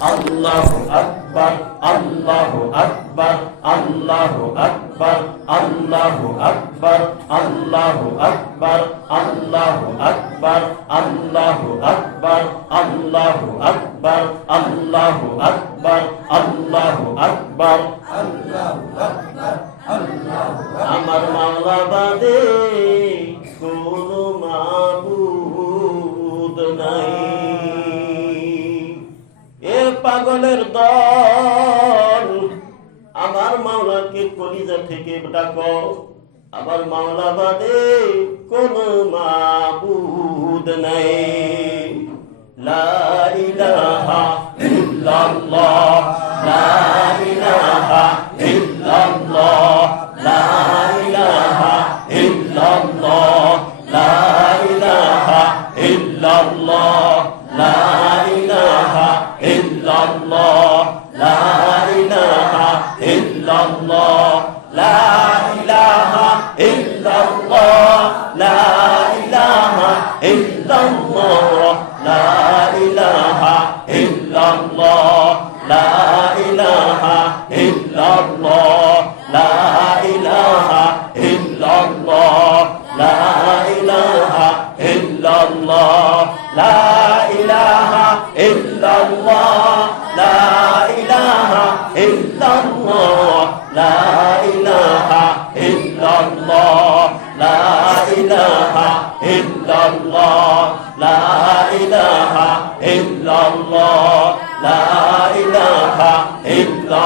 আল্লাহু আকবার আল্লাহু আকবার আল্লাহু আকবার আল্লাহু আকবার আল্লাহু আকবার আল্লাহু আকবার আল্লাহু আকবার আল্লাহু আকবার আল্লাহু আকবার আল্লাহু আকবার। আমার মাওলা বাদে কলিজা থেকে ডাকো আমার মাওলা বাদে কোন মাবুদ নাই। লা ইলাহা ইল্লাল্লাহ লা ইলাহা La.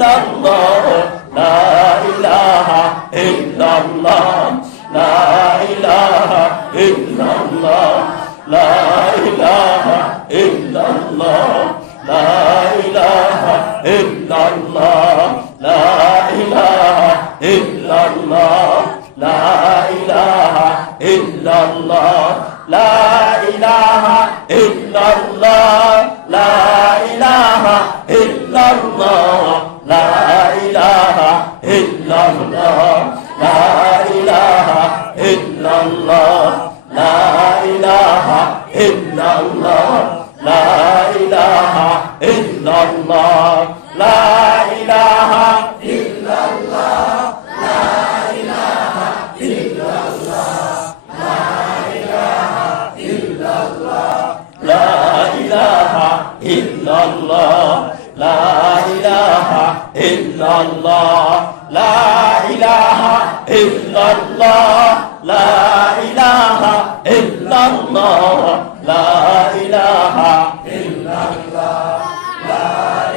illallah la ilaha illallah la ilaha illallah la ilaha illallah la ilaha illallah la ilaha illallah La ilaha illallah La ilaha illallah إلا الله لا illallah la ilaha illallah la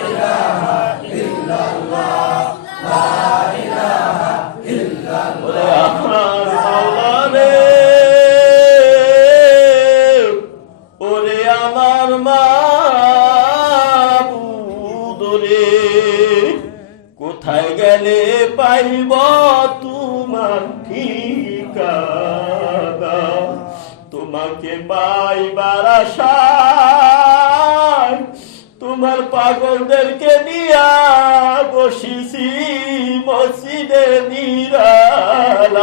ilaha illallah la ilaha illallah কোথায় গেলে পাইব তোমার ঠিকা তোমাকে পাইবার আশায় তোমার পাগলদেরকে নিয়া বসিছি মসজিদে নিরালায়।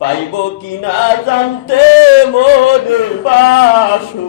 পাইব কিনা জানতে মন বাসু